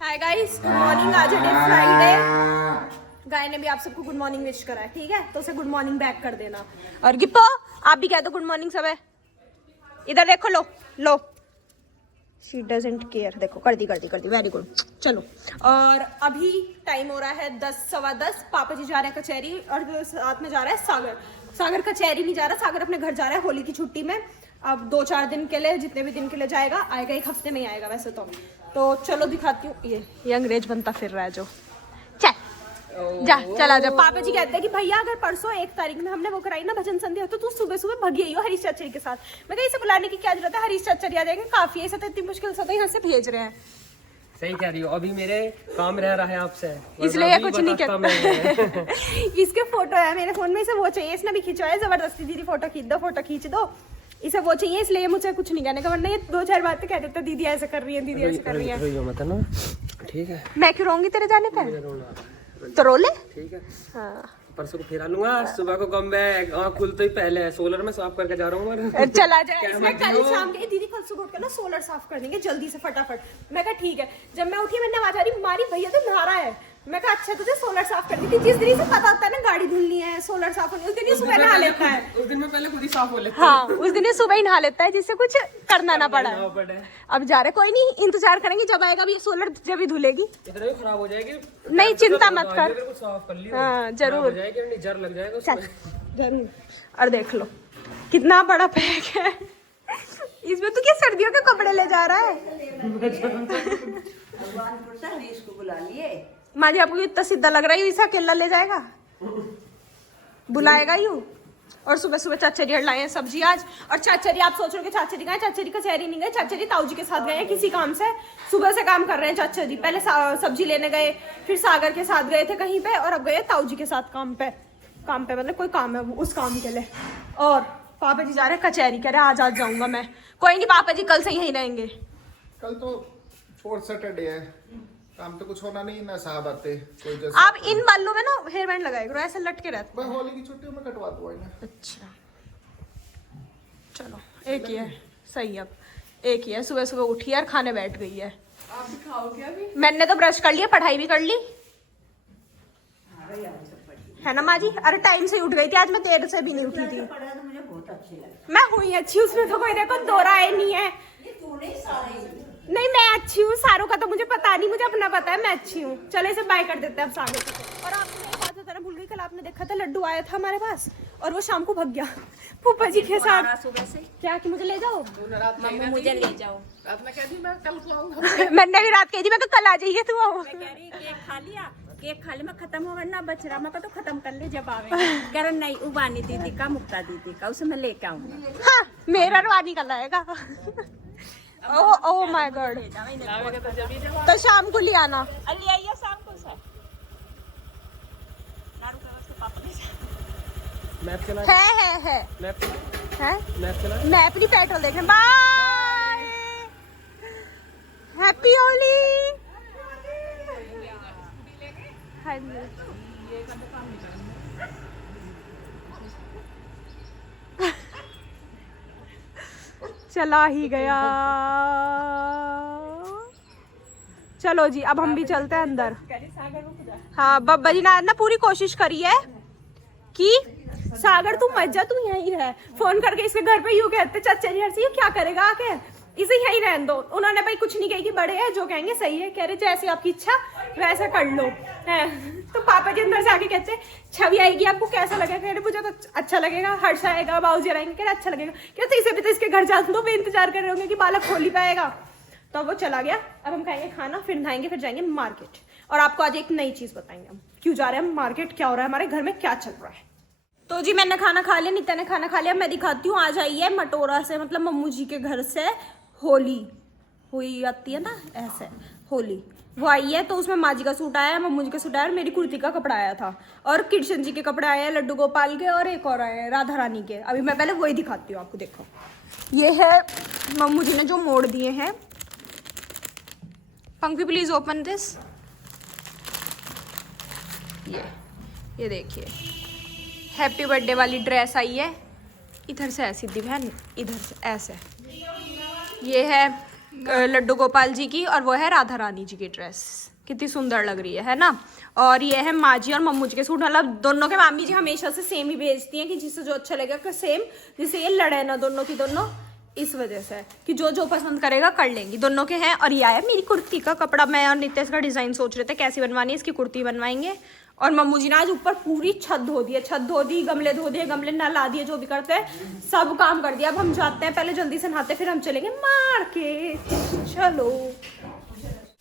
Hi guys, good morning. आज है day Friday. गाय ने भी आप सबको गुड मॉर्निंग विश करा है, ठीक है? तो उसे गुड मॉर्निंग बैक कर देना। और गिप्पो, आप भी कह दो गुड मॉर्निंग सब है। इधर देखो, लो लो। She doesn't care. देखो, कर दी। Very good. चलो, और अभी टाइम हो रहा है 10 सवा 10। पापा जी जा रहे हैं कचहरी और साथ में जा रहा है सागर। सागर कचहरी नहीं जा रहा, सागर अपने घर जा रहा है होली की छुट्टी में। अब 2-4 दिन के लिए, जितने भी दिन के लिए जाएगा, आएगा 1 हफ्ते में ही आएगा वैसे तो चलो दिखाती हूँ। ये अंग्रेज बनता फिर रहा है जो। चला जा। पापा जी कहते हैं कि भैया अगर परसों 1 तारीख में हमने वो कराई ना भजन संध्या, तो तू सुबह सुबह भगी आई हो हरीश चचरी के साथ। मैं कहीं इसे बुलाने की क्या जरूरत है, हरीश चचरी आ जाएंगे काफी है। इसे तो इतनी मुश्किल से तो यहाँ से भेज रहे हैं। सही कह रही हो, अभी मेरे काम रह रहा है आपसे, इसलिए कुछ नहीं कहता। इसके फोटो है मेरे फोन में, इसे वो चाहिए। इसने भी खिंचवाया जबरदस्ती, दीदी फोटो खींच दो। इसे वो चाहिए, इसलिए मुझे कुछ नहीं कहने का, वरना ये 2-4 बातें कह देता दीदी ऐसे कर रही है, दीदी ऐसे कर रही है। मत ना, ठीक है? मैं क्यों रोऊंगी तेरे जाने पे? तो रो ले। ठीक है, हाँ। परसों को फिर आ लूंगा। सुबह को कम बैग खुल तो ही पहले है, सोलर में साफ करके जा रहा हूँ। चला जाए। इसमें कल शाम के दीदी कल सुबह उठकर ना सोलर साफ कर देंगे जल्दी से फटाफट। मैं कहा ठीक है। जब मैं उठी, मैंने आवाज आ रही मारी, भैया तो नहा रहा है। मैं कहा अच्छा, तुझे सोलर साफ करनी थी। जिस दिन से पता होता है ना गाड़ी धुलनी है, सोलर साफ होनी, उस दिन ही सुबह नहा लेता है। उस दिन में पहले खुद ही साफ हो लेता है। हाँ, उस दिन ही सुबह ही नहा लेता है, जिससे कुछ करना ना पड़ा। अब जा रहे, कोई नहीं, इंतजार करेंगे जब आएगा। अभी सोलर जब ही धुलेगी इतना ही खराब हो जाएगी। नहीं, चिंता मत कर। साफ कर लियो। हाँ जरूर जर लग जाएगा जरूर। और देख लो कितना बड़ा पैक है। इसमें तो क्या सर्दियों के कपड़े ले जा रहा है। माँ जी, आपको इतना सीधा लग रहा है, इसे अकेला ले जाएगा, बुलाएगा यूं। और सुबह सुबह चाचरी लाए हैं सब्जी आज। और चाचरी, आप सोच रहे हो कि चाचरी गए, चाचरी कचहरी नहीं गए, चाचरी ताऊ जी के साथ गए हैं किसी काम से। सुबह से काम कर रहे हैं चाचरी। पहले सब्जी लेने गए, फिर सागर के साथ गए थे कहीं पे, और अब गए ताऊ जी के साथ काम पे मतलब कोई काम है उस काम के लिए। और पापा जी जा रहे हैं कचहरी, कह रहे आज जाऊंगा मैं। कोई नहीं पापा जी, कल से यहीं रहेंगे। कल तो 4th सैटरडे है, काम तो कुछ होना नहीं ना, साहब आते कोई जैसे। आप इन बालों में ना हेयर बैंड लगाए करो, ऐसे लटके रहते। मैं होली की छुट्टियों में कटवा दूंगा इन्हें। अच्छा चलो, एक ही है सही। अब एक ही है, सुबह सुबह उठी है और खाने बैठ गई है। आप भी खाओगे अभी? मैंने तो ब्रश कर लिया, पढ़ाई भी कर ली है ना माँ जी। अरे टाइम से उठ गई थी आज, मैं देर से भी नहीं उठी थी। मुझे बहुत अच्छे लगे। मैं हुई अच्छी, उसमें तो कोई देखो दो राय नहीं है। नहीं, मैं अच्छी हूँ, सारों का तो मुझे पता नहीं, मुझे अपना पता है मैं अच्छी हूँ। चलो इसे बाय कर देते हैं अब सागर को। और आपने एक बात बताना भूल गई, कल आपने देखा था लड्डू आया था हमारे पास और वो शाम को भाग गया फूफा जी के साथ। सुबह से क्या कि मुझे ले जाओ, मम्मी मुझे ले जाओ। रात में कह दी मैं कल को आऊंगा। मैंने भी रात कही थी, मैं कल आ जाइए तू आओ। मैं कह रही केक खा लिया, केक खा ले में खत्म होगा ना बच रहा, मैं तो खत्म कर ले जब आवे। कह रहा नहीं, उबानी दीदी का, मुक्ता दीदी का, उसे मैं लेके आऊंगा। हाँ, मेरा रवानी कल आएगा। Oh my God. तो शाम को ले आना। ले आइए शाम को सर। नारू का उसके पापा ने मैप चला है मैप हैं? चला। मैं अपनी पेट्रोल देख रहा हूं। Bye, happy Holi. हाँ जी। चला ही गया। चलो जी, अब हम भी चलते हैं अंदर। हाँ, बब्बा जी ने ना पूरी कोशिश करी है कि सागर तू मत जा, तू यहीं रह। फोन करके इसके घर पे यूं कहते चाचा जी हर्षी क्या करेगा आके, इसे यहीं रहने दो। उन्होंने भाई कुछ नहीं कही कि बड़े हैं, जो कहेंगे सही है। कह रहे जैसे आपकी इच्छा वैसा कर लो है। तो पापा जी अंदर से आके कहते छवि आएगी आपको कैसा लगेगा? कह रहे मुझे तो अच्छा लगेगा। हर्ष आएगा, बाबूजी आएंगे, कह रहे अच्छा लगेगा। कहते इसे भी तो इसके घर जा दो, वे इंतजार कर रहे होंगे कि बालक होली पे आएगा। तो वो चला गया। अब हम खाएंगे खाना, फिर नहाएंगे, फिर जाएंगे मार्केट। और आपको आज एक नई चीज बताएंगे हम क्यों जा रहे हैं हम मार्केट, क्या हो रहा है हमारे घर में, क्या चल रहा है। तो जी मैंने खाना खा लिया, नित्या ने खाना खा लिया। मैं दिखाती हूँ, आज आई है मटोरा से, मतलब मम्मू जी के घर से होली हुई आती है ना, ऐसे होली वो आई है। तो उसमें माँ जी का सूट आया है, मम्मू जी का सूट आया, और मेरी कुर्ती का कपड़ा आया था, और कृष्ण जी के कपड़े आए हैं, लड्डू गोपाल के, और एक और आए हैं राधा रानी के। अभी मैं पहले वही दिखाती हूँ आपको। देखो, ये है मम्मू जी ने जो मोड़ दिए हैं। पंखी प्लीज ओपन दिस। ये देखिए, हैप्पी बर्थडे वाली ड्रेस आई है। इधर से ऐसी दी बहन, इधर से ऐसे। ये है लड्डू गोपाल जी की, और वो है राधा रानी जी की ड्रेस। कितनी सुंदर लग रही है ना। और ये है माँ जी और मम्मू जी के सूट, मतलब दोनों के मामी जी हमेशा से सेम ही भेजती हैं कि जिससे जो अच्छा लगेगा सेम, जिससे ये लड़े ना दोनों की दोनों, इस वजह से कि जो जो पसंद करेगा कर लेंगी। दोनों के हैं। और ये आया मेरी कुर्ती का कपड़ा, मैं और नितेश का डिजाइन सोच रहे थे कैसी बनवानी है, इसकी कुर्ती बनवाएंगे। और मम्मू जी ने आज ऊपर पूरी छत धो दी है, छत धो दी, गमले धो दिए, गमले नला दिए, जो भी करते हैं सब काम कर दिया। अब हम जाते हैं, पहले जल्दी से नहाते, फिर हम चलेंगे मार्केट। चलो।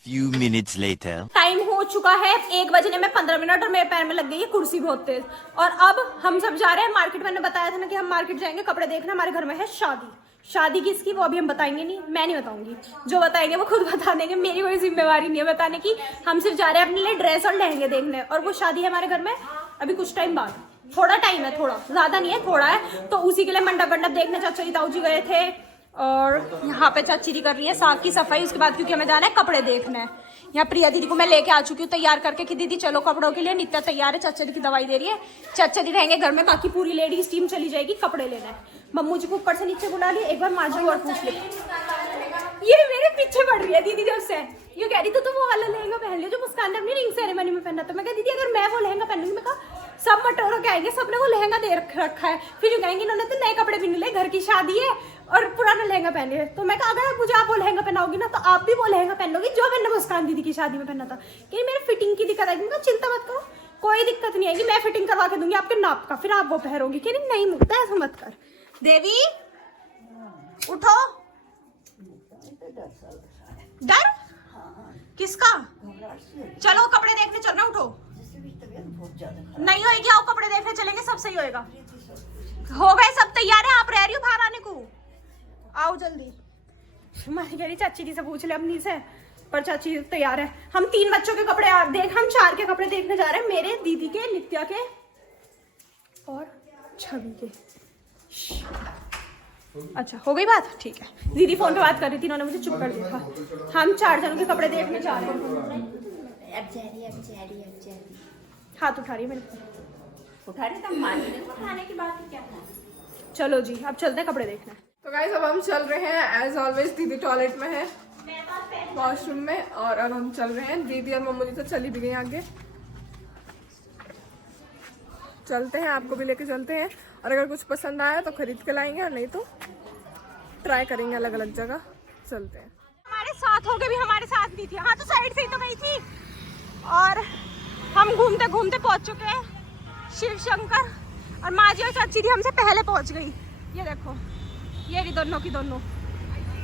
Few minutes later. टाइम हो चुका है 1 बजने में 15 मिनट, और मेरे पैर में लग गई है कुर्सी बहुत तेज। और अब हम सब जा रहे हैं मार्केट। मैंने बताया था ना कि हम मार्केट जाएंगे कपड़े देखना। हमारे घर में है शादी। शादी किसकी वो अभी हम बताएंगे नहीं, मैं नहीं बताऊंगी, जो बताएंगे वो खुद बता देंगे, मेरी कोई जिम्मेवारी नहीं है बताने की। हम सिर्फ जा रहे हैं अपने लिए ड्रेस और लहंगे देखने, और वो शादी है हमारे घर में अभी कुछ टाइम बाद। थोड़ा टाइम है, थोड़ा ज्यादा नहीं है, थोड़ा है। तो उसी के लिए मंडप वंडप देखने चाचा जी ताऊ जी गए थे, और यहाँ पे चाची जी कर रही है साग की सफाई। उसके बाद क्योंकि हमें जाना है कपड़े देखने। यहाँ प्रिया दीदी को मैं लेके आ चुकी हूँ तैयार करके कि दीदी चलो कपड़ों के लिए। नित्या तैयार है, चाचा जी की दवाई दे रही है। चाचा जी रहेंगे घर में, बाकी पूरी लेडीज टीम चली जाएगी कपड़े लेने। मम्मू जी को ऊपर से नीचे बुला लिया, एक बार माँ जी और पूछ ली। ये मेरे पीछे पड़ रही है दीदी जब से, ये कह रही तो वो वाला लहंगा पहन लिया जो मुस्कान ने अपनी रिंग सेरेमनी में पहना था। मैं कहा दीदी अगर मैं वो लहंगा पहनूंगी, मैं कहा सब मटोरों के आएंगे, सबने वो लहंगा दे रखा है, फिर जो कहेंगे इन्होंने तो नए कपड़े भी नहीं ले, घर की शादी है और पुराना लहंगा पहने है। तो मैं कहा अगर मुझे आप वो लहंगा पहनाओगी ना, तो आप भी वो लहंगा पहन लोगी जो मैंने मुस्कान दीदी की शादी में पहना था। कि मेरे फिटिंग की दिक्कत आएगी। मैं चिंता मत करो, कोई दिक्कत नहीं आएगी, मैं फिटिंग करवा के दूंगी आपके नाप का, फिर आप वो पहनोगी। कि नहीं मुद्दा ऐसा मत कर। देवी उठो। डर किसका? चलो कपड़े देखने चल रहे, उठो। नहीं होएगी, आओ कपड़े देखने चलेंगे, सब सही होएगा। हो गए सब तैयार है, आप रह रही हो बाहर आने को, आओ जल्दी। मैं कह रही चाची जी से पूछ ले अपनी से, पर चाची जी तैयार है। हम 3 बच्चों के कपड़े हम 4 के कपड़े देखने जा रहे हैं, मेरे, दीदी के, नित्या के और छवि के। अच्छा हो गई बात, ठीक है। दीदी फोन पे बात कर रही थी, इन्होंने मुझे चुप कर दिया था। हम 4 जनों के कपड़े देखने जा रहे हैं। हाथ उठा रही है मेरे, उठा रहे तो मानी ने उठाने की बात क्या है। चलो जी अब चलते हैं कपड़े देखने। तो गाइस अब हम चल रहे हैं, एज ऑलवेज दीदी टॉयलेट में है, वॉशरूम में, और अब हम चल रहे हैं। दीदी और मम्मू जी तो चली भी गई आगे। चलते हैं, आपको भी लेके चलते हैं, और अगर कुछ पसंद आया तो खरीद के लाएंगे, और नहीं तो ट्राई करेंगे अलग अलग जगह। चलते हैं। हमारे साथ होके भी हमारे साथ नहीं थी। हाँ तो साइड से ही तो गई थी। और हम घूमते घूमते पहुंच चुके हैं शिव शंकर, और माँ जी और चाची जी हमसे पहले पहुंच गई। ये देखो, ये भी दोनों की दोनों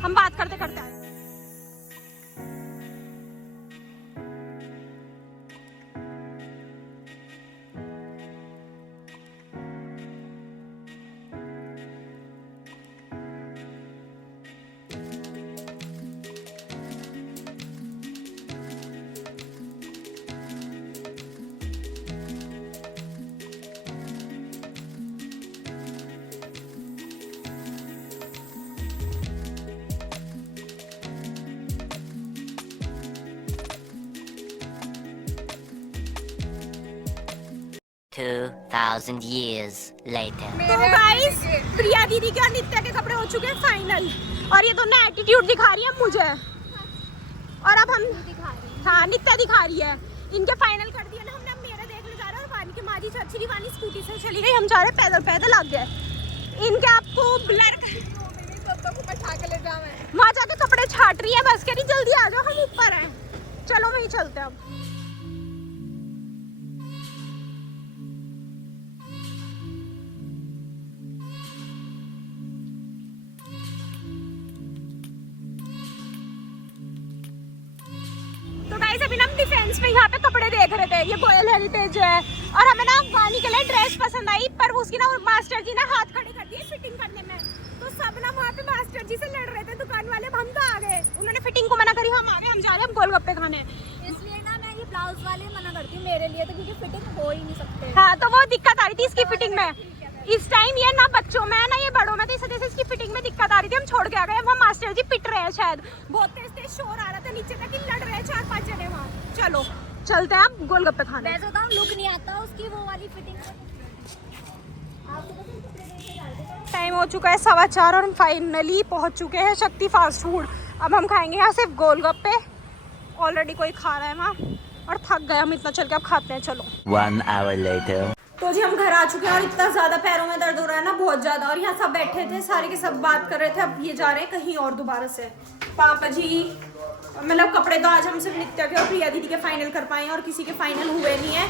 हम बात करते करते आए। $2,000 years later. तो गाइस प्रिया दीदी के और नित्या के कपड़े हो चुके हैं फाइनल, और ये दोनों एटीट्यूड दिखा रही है मुझे, और अब हम हाँ नित्या दिखा रही है। इनके फाइनल कर दिया ना हमने, अब मेरे देखने जा रहे हैं। और वानी के माँ जी चाची जी, वानी स्कूटी से चली गई, हम जा रहे हैं पैदल पैदल आगे। इनके आपको ब्लर बैठा के ले जावे, वहाँ जाके कपड़े छाट रही है, बस कह रही जल्दी आ जाओ हम ऊपर हैं। चलो वहीं चलते हैं अब। डिफेंस में यहाँ पे कपड़े देख रहे थे, ये गोयल हेरिटेज है, और हमें ना वानी के लिए ड्रेस पसंद आई, पर उसकी ना मास्टर जी ने हाथ खड़ी कर दिए फिटिंग करने में। तो सब ना वहाँ पे मास्टर जी से लड़ रहे थे दुकान वाले, हम तो आ गए, उन्होंने फिटिंग को मना करी, हम आ गए, हम जा रहे हैं गोलगप्पे खाने। इसलिए ना मैं ये ब्लाउज वाले मना करती हूँ मेरे लिए, तो क्योंकि फिटिंग हो ही नहीं सकते। हाँ तो वो दिक्कत आ रही थी इसकी फिटिंग में इस टाइम, ये ना बच्चों में ना ये बड़ों में, तो इस वजह से इसकी फिटिंग में दिक्कत आ रही थी। हम छोड़ के आ गए। हम मास्टर जी पिट रहे हैं, शायद बहुत तेज तेज शोर आ रहा था नीचे तक, लड़ रहे हैं 4-5 जने वहाँ। चलो चलते हैं अब गोलगप्पे खाने। वैसे तो लुक नहीं आता उसकी वो वाली फिटिंग। टाइम हो चुका है 4:15 और हम फाइनली पहुंच चुके हैं शक्ति फास्ट फूड। अब हम खाएंगे यहाँ सिर्फ गोलगप्पे। ऑलरेडी कोई खा रहा है वहाँ और थक गए हम इतना चल के, अब खाते हैं चलो। 1 hour later. तो जी हम घर आ चुके हैं और इतना ज़्यादा पैरों में दर्द हो रहा है ना, बहुत ज़्यादा। और यहाँ सब बैठे थे सारे के सब बात कर रहे थे, अब ये जा रहे हैं कहीं और दोबारा से। पापा जी मतलब कपड़े तो आज हम सिर्फ नित्या के और प्रिया दीदी के फाइनल कर पाए हैं और किसी के फाइनल हुए नहीं है।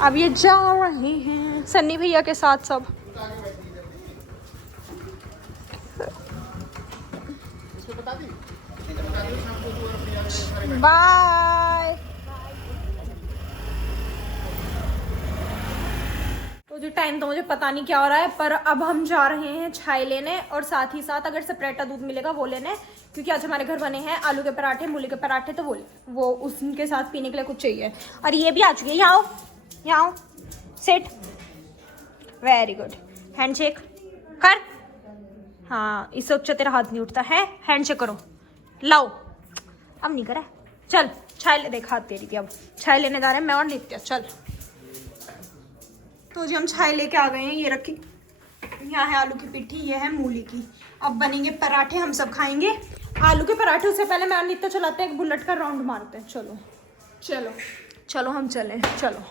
अब ये जा रहे हैं सन्नी भैया के साथ सब। बाय। तो जो टाइम तो मुझे पता नहीं क्या हो रहा है, पर अब हम जा रहे हैं चाय लेने और साथ ही साथ अगर सेपरेटा दूध मिलेगा वो लेने, क्योंकि आज हमारे घर बने हैं आलू के पराठे, मूली के पराठे, तो वो उसके साथ पीने के लिए कुछ चाहिए। और ये भी आ चुकी है, यहाँ आओ, यहाँ आओ, सिट, वेरी गुड, हैंडशेक कर। हाँ इससे अच्छा तेरा हाथ नहीं उठता है, हैंडशेक करो, लाओ। अब नहीं करा, चल चाय ले, देख हाथ तेरी थी। अब चाय लेने जा रहे हैं मैं और नित्या, चल। तो जी हम चाय लेके आ गए हैं, ये रखी, यहाँ है आलू की पिट्ठी, ये है मूली की। अब बनेंगे पराठे, हम सब खाएंगे आलू के पराठे। उससे पहले मैं और नित्या चलाते हैं एक बुलेट का राउंड मारते हैं। चलो चलो चलो हम चलें, चलो।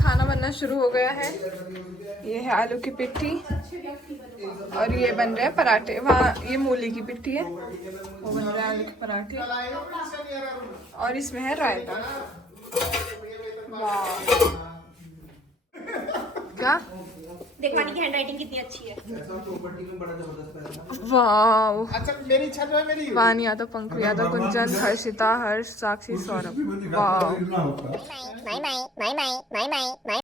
खाना बनना शुरू हो गया है। ये है आलू की पिट्ठी और ये बन रहे हैं पराठे। वहाँ ये मूली की पिट्ठी है, वो बन रहे हैं आलू के पराठे और इसमें है रायता। वाह क्या देखवानी की हैंडराइटिंग कितनी अच्छी है। वाह। अच्छा मेरी इच्छा जो है मेरी वानी यादव, पंकु यादव, गुंजन, हर्षिता, हर्ष, साक्षी, सौरभ। वाह।